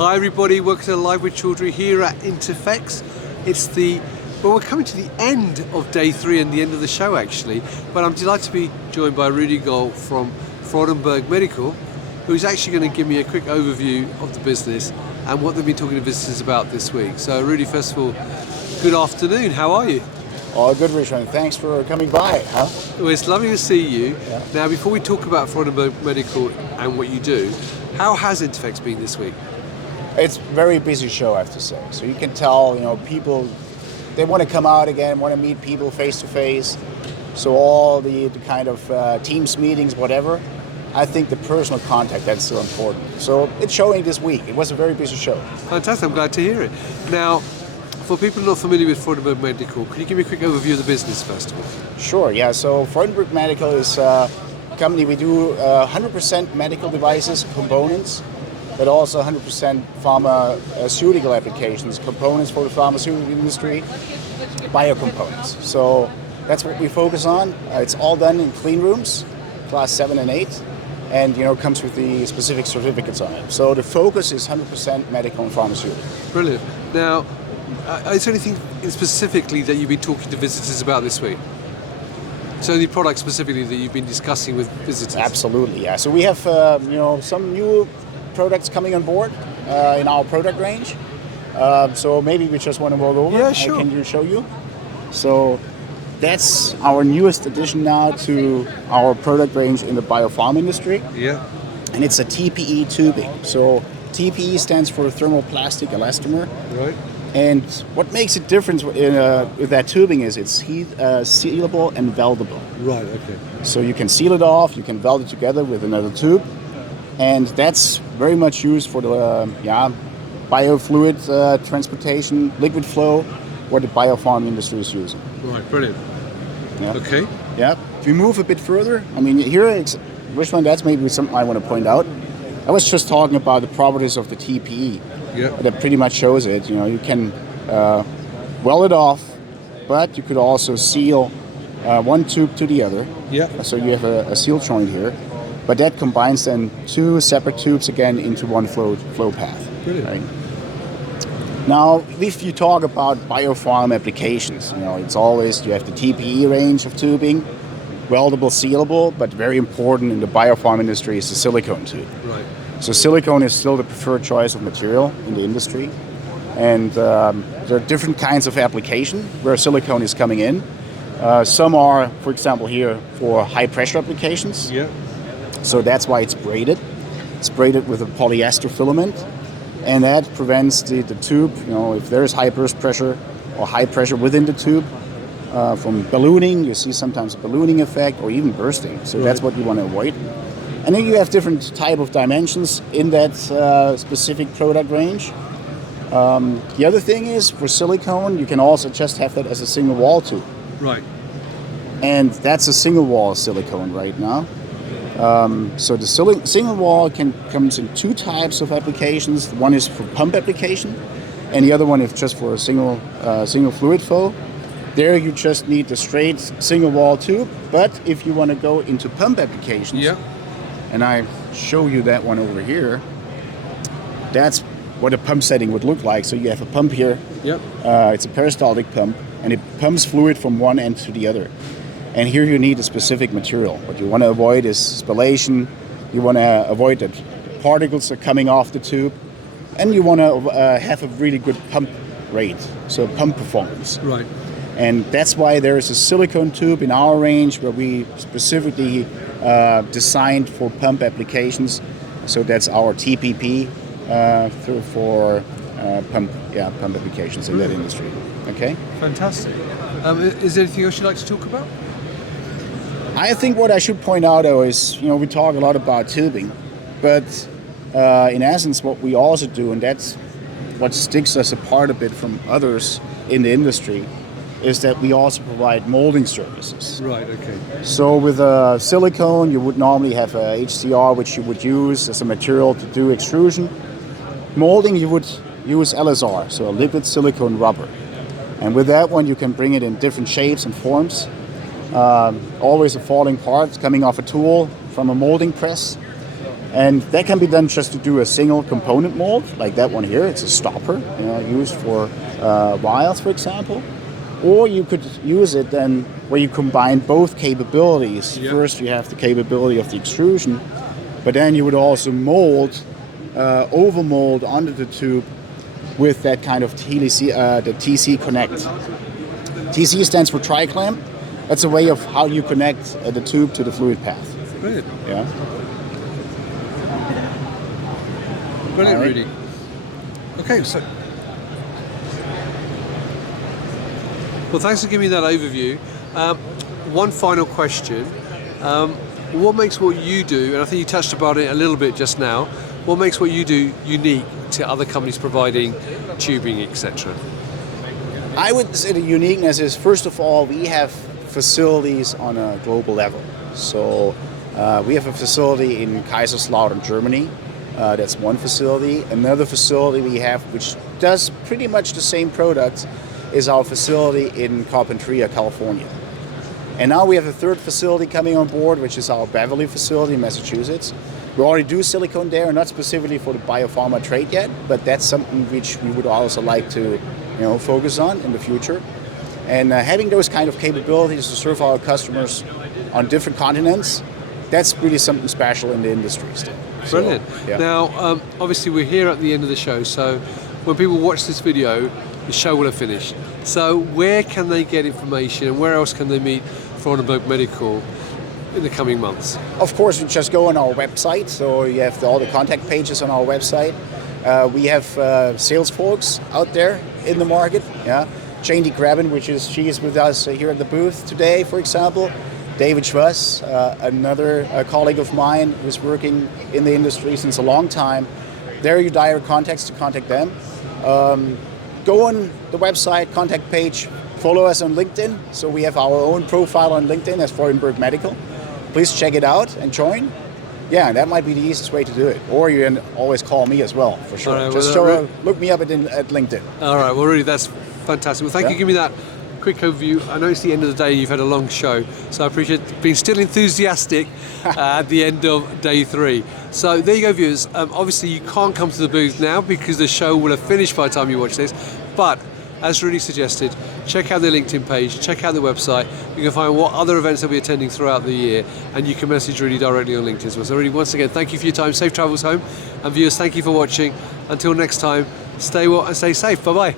Hi everybody, welcome to Live with Chaudhry here at Interphex. Well, we're coming to the end of day 3 and the end of the show actually, but I'm delighted to be joined by Rudi Gall from Freudenberg Medical, who's actually going to give me a quick overview of the business and what they've been talking to visitors about this week. So Rudi, first of all, good afternoon, how are you? Oh, good, Richard. Thanks for coming by. Well, it's lovely to see you. Yeah. Now, before we talk about Freudenberg Medical and what you do, how has Interphex been this week? It's a very busy show, I have to say. So you can tell, people, they want to come out again, want to meet people face to face. So all the kind of Teams meetings, whatever, I think the personal contact, that's still important. So it's showing this week. It was a very busy show. Fantastic, I'm glad to hear it. Now, for people not familiar with Freudenberg Medical, can you give me a quick overview of the business first of all? Sure, yeah. So Freudenberg Medical is a company, we do 100% medical devices, components, but also 100% pharmaceutical applications, components for the pharmaceutical industry, biocomponents. So that's what we focus on. It's all done in clean rooms, class 7 and 8, and comes with the specific certificates on it. So the focus is 100% medical and pharmaceutical. Brilliant. Now, is there anything specifically that you've been talking to visitors about this week? So any products specifically that you've been discussing with visitors? Absolutely, yeah. So we have some new products coming on board in our product range. So maybe we just want to roll over. Yeah, sure. I can show you. So that's our newest addition now to our product range in the biopharm industry. Yeah. And it's a TPE tubing. So TPE stands for thermoplastic elastomer. Right. And what makes it different with that tubing is it's sealable and weldable. Right, okay. So you can seal it off, you can weld it together with another tube. And that's very much used for the biofluid transportation, liquid flow, what the biopharm industry is using. Right, brilliant. Yeah. Okay. Yeah. If we move a bit further, which one? That's maybe something I want to point out. I was just talking about the properties of the TPE. Yeah. That pretty much shows it. You can weld it off, but you could also seal one tube to the other. Yeah. So you have a seal joint here. But that combines then two separate tubes again into one flow path. Brilliant. Right? Now, if you talk about biopharm applications, it's always, you have the TPE range of tubing, weldable, sealable, but very important in the biopharm industry is the silicone tube. Right. So silicone is still the preferred choice of material in the industry. And there are different kinds of application where silicone is coming in. Some are, for example, here for high pressure applications. Yeah. So that's why it's braided. It's braided with a polyester filament, and that prevents the tube, if there is high burst pressure or high pressure within the tube, from ballooning. You see sometimes a ballooning effect or even bursting. So that's what you want to avoid. And then you have different type of dimensions in that specific product range. The other thing is for silicone, you can also just have that as a single wall tube. Right. And that's a single wall silicone right now. So the single wall comes in two types of applications. One is for pump application, and the other one is just for a single fluid flow. There you just need the straight single wall tube. But if you want to go into pump applications, Yeah. and I show you that one over here, that's what a pump setting would look like. So you have a pump here. Yep. It's a peristaltic pump, and it pumps fluid from one end to the other. And here you need a specific material. What you want to avoid is spallation. You want to avoid that particles are coming off the tube. And you want to have a really good pump rate, so pump performance. Right. And that's why there is a silicone tube in our range where we specifically designed for pump applications. So that's our TPP for pump applications in that industry. Okay? Fantastic. Is there anything else you'd like to talk about? I think what I should point out though is, we talk a lot about tubing, but in essence what we also do, and that's what sticks us apart a bit from others in the industry, is that we also provide molding services. Right, okay. So with silicone, you would normally have a HCR, which you would use as a material to do extrusion. Molding, you would use LSR, so a liquid silicone rubber. And with that one, you can bring it in different shapes and forms. Always a falling part coming off a tool from a molding press. And that can be done just to do a single component mold, like that one here. It's a stopper, used for vials, for example. Or you could use it then where you combine both capabilities. Yeah. First, you have the capability of the extrusion, but then you would also mold, overmold onto the tube with that kind of the TC connect. TC stands for tri-clamp. That's a way of how you connect the tube to the fluid path. Brilliant. Yeah. Brilliant, All right. Rudi. Okay, so. Well, thanks for giving me that overview. One final question. What makes what you do, and I think you touched about it a little bit just now, what makes what you do unique to other companies providing tubing, etc.? I would say the uniqueness is, first of all, we have facilities on a global level. So we have a facility in Kaiserslautern, Germany. That's one facility. Another facility we have, which does pretty much the same products, is our facility in Carpinteria, California. And now we have a third facility coming on board, which is our Beverly facility in Massachusetts. We already do silicone there, not specifically for the biopharma trade yet, but that's something which we would also like to focus on in the future. And having those kind of capabilities to serve our customers on different continents, that's really something special in the industry still. Brilliant. So, yeah. Now, obviously we're here at the end of the show, so when people watch this video, the show will have finished. So where can they get information and where else can they meet Freudenberg Medical in the coming months? Of course, you just go on our website, so you have all the contact pages on our website. We have sales folks out there in the market. Yeah, Jane DeGraben, she is with us here at the booth today, for example. David Schwass, another colleague of mine who's working in the industry since a long time. There are your direct contacts to contact them. Go on the website, contact page, follow us on LinkedIn. So we have our own profile on LinkedIn as Freudenberg Medical. Please check it out and join. Yeah, that might be the easiest way to do it. Or you can always call me as well, for sure. Right, Just look me up at LinkedIn. All right, well, Rudi, that's fantastic. Well, thank you for giving me that quick overview. I know it's the end of the day, you've had a long show, so I appreciate being still enthusiastic at the end of day 3. So there you go, viewers. Obviously, you can't come to the booth now because the show will have finished by the time you watch this, but as Rudi suggested, check out the LinkedIn page, check out the website. You can find what other events they'll be attending throughout the year, and you can message Rudi directly on LinkedIn as well. So Rudi, once again, thank you for your time. Safe travels home. And viewers, thank you for watching. Until next time, stay well and stay safe. Bye-bye.